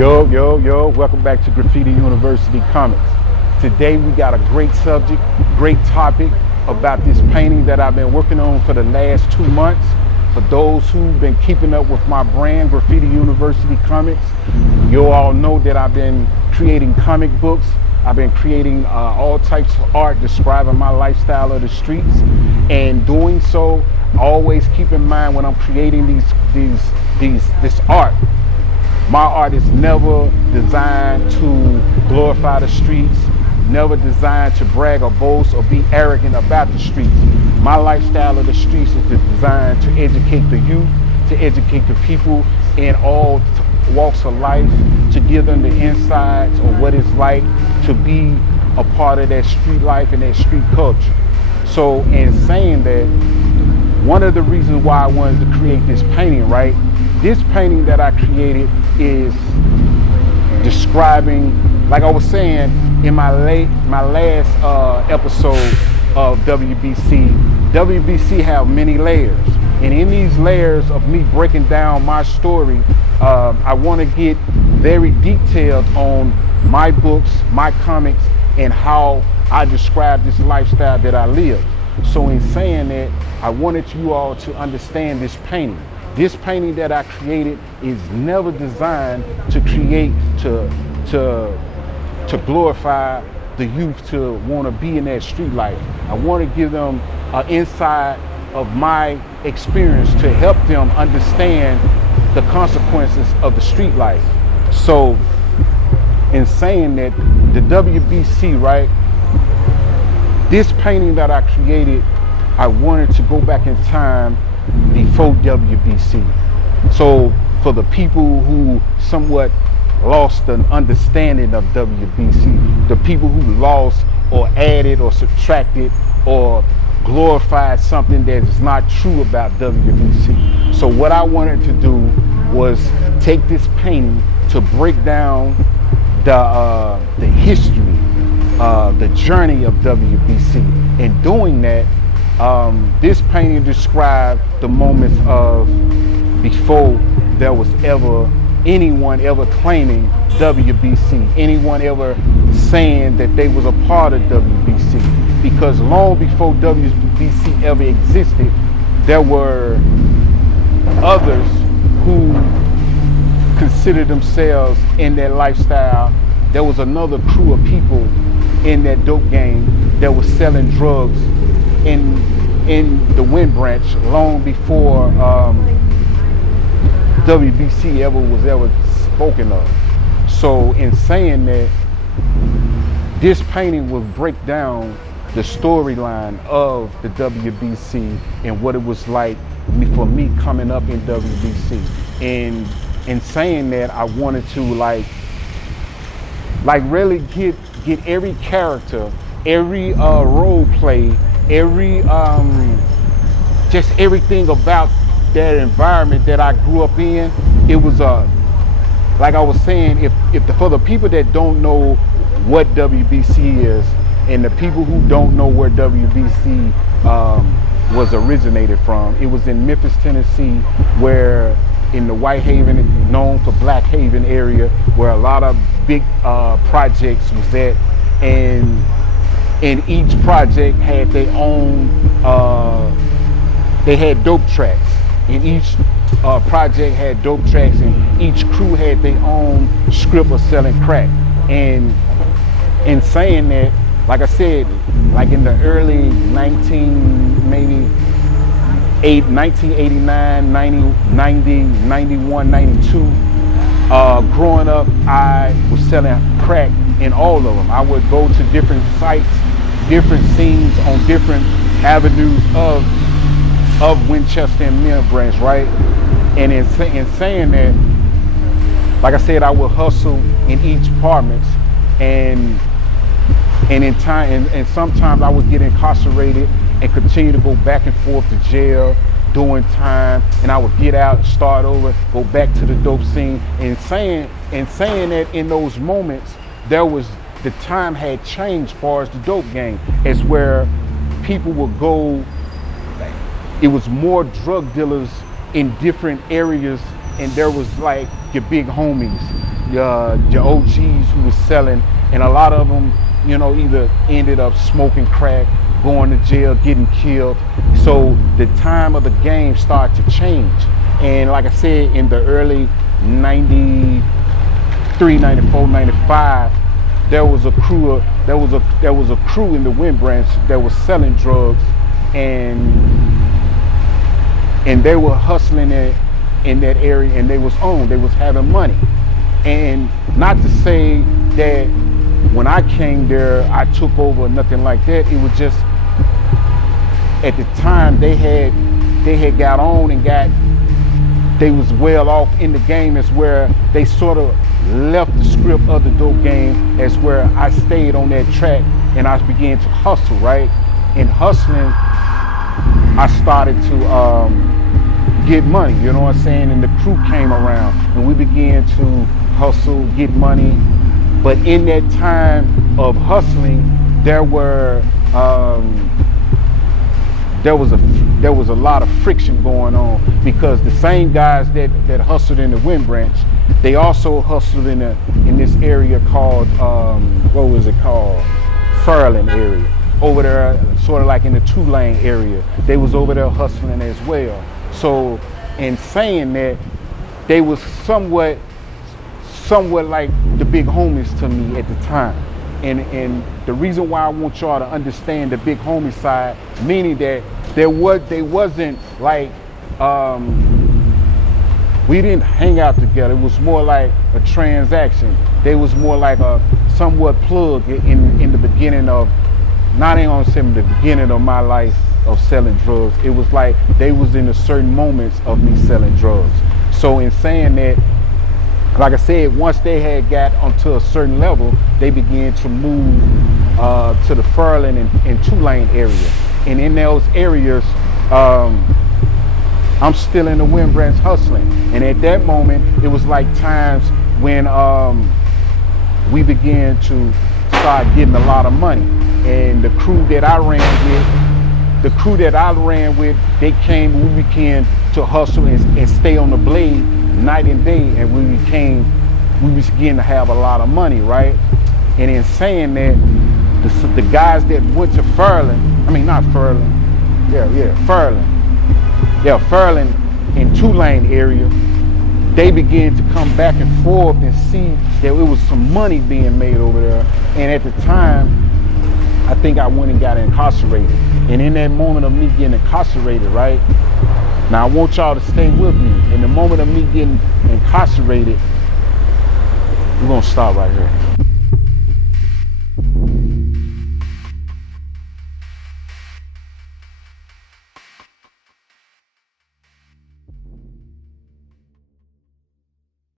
Yo, welcome back to Graffiti University Comics. Today we got a great subject, great topic about this painting that I've been working on for the last 2 months. For those who've been keeping up with my brand, Graffiti University Comics, you all know that I've been creating comic books. I've been creating all types of art describing my lifestyle of the streets, and doing so, always keep in mind when I'm creating this art. My art is never designed to glorify the streets, never designed to brag or boast or be arrogant about the streets. My lifestyle of the streets is designed to educate the youth, to educate the people in all walks of life, to give them the insights of what it's like to be a part of that street life and that street culture. So in saying that, one of the reasons why I wanted to create this painting, right? This painting that I created is describing, like I was saying in my last episode of W.B.C. W.B.C have many layers, and in these layers of me breaking down my story, I want to get very detailed on my books, my comics, and how I describe this lifestyle that I live. So in saying that, I wanted you all to understand this painting. This painting that I created is never designed to create, to glorify the youth to want to be in that street life. I want to give them an insight of my experience to help them understand the consequences of the street life. So in saying that, the W.B.C, right? This painting that I created, I wanted to go back in time before W.B.C. So for the people who somewhat lost an understanding of W.B.C, the people who lost or added or subtracted or glorified something that is not true about W.B.C. So what I wanted to do was take this painting to break down the history, the journey of W.B.C. In doing that, this painting described the moments of before there was anyone ever claiming W.B.C, anyone ever saying that they was a part of W.B.C. Because long before W.B.C ever existed, there were others who considered themselves in that lifestyle. There was another crew of people in that dope game that was selling drugs in the Winchester long before W.B.C was ever spoken of. So in saying that, this painting will break down the storyline of the W.B.C and what it was like for me coming up in W.B.C. And in saying that, I wanted to like really get every character, every role play, every just everything about that environment that I grew up in. It was like I was saying, for the people that don't know what W.B.C is, and the people who don't know where W.B.C was originated from, it was in Memphis, Tennessee, where in the White Haven, known for Black Haven area, where a lot of big projects was at, and each project had their own, they had dope tracks. And each project had dope tracks, and each crew had their own script of selling crack. And in saying that, like I said, like in the early 1989, 90, 91, 92, growing up, I was selling crack in all of them. I would go to different sites, different scenes on different avenues of Winchester Millbranch, right? And in saying that, like I said, I would hustle in each apartment, and in time, and sometimes I would get incarcerated and continue to go back and forth to jail, doing time, and I would get out and start over, go back to the dope scene. And saying that in those moments, the time had changed as far as the dope game, as where people would go. It was more drug dealers in different areas, and there was like your big homies. your OGs who was selling, and a lot of them, you know, either ended up smoking crack, going to jail, getting killed. So the time of the game started to change. And like I said, in the early 93, 94, 95, there was a crew in the Winchester that was selling drugs, and they were hustling in that area, and they was having money. And not to say that when I came there I took over or nothing like that. It was just at the time they had got on and they was well off in the game, as where they sort of left the script of the dope game, as where I stayed on that track and I began to hustle, right? In hustling, I started to get money, you know what I'm saying? And the crew came around and we began to hustle, get money. But in that time of hustling, there was a lot of friction going on, because the same guys that hustled in the Winchester, they also hustled in this area called what was it called? Furlan area. Over there, sort of like in the 2-lane area. They was over there hustling as well. So in saying that, they was somewhat like the big homies to me at the time. And the reason why I want y'all to understand the big homie side, meaning that they wasn't like we didn't hang out together. It was more like a transaction. They was more like a somewhat plug in the beginning of, not even gonna say the beginning of my life of selling drugs. It was like they was in a certain moments of me selling drugs. So in saying that, like I said, once they had got onto a certain level, they began to move to the Furlan and 2-lane area. And in those areas, I'm still in the Winchester hustling. And at that moment, it was like times when we began to start getting a lot of money. And the crew that I ran with, they came, we began to hustle and stay on the blade night and day, and we was getting to have a lot of money, right? And in saying that, the guys that went to Furlan in 2-lane area, they began to come back and forth and see that it was some money being made over there. And at the time, I think I went and got incarcerated. And in that moment of me getting incarcerated, right? Now I want y'all to stay with me. In the moment of me getting incarcerated, we're gonna stop right here.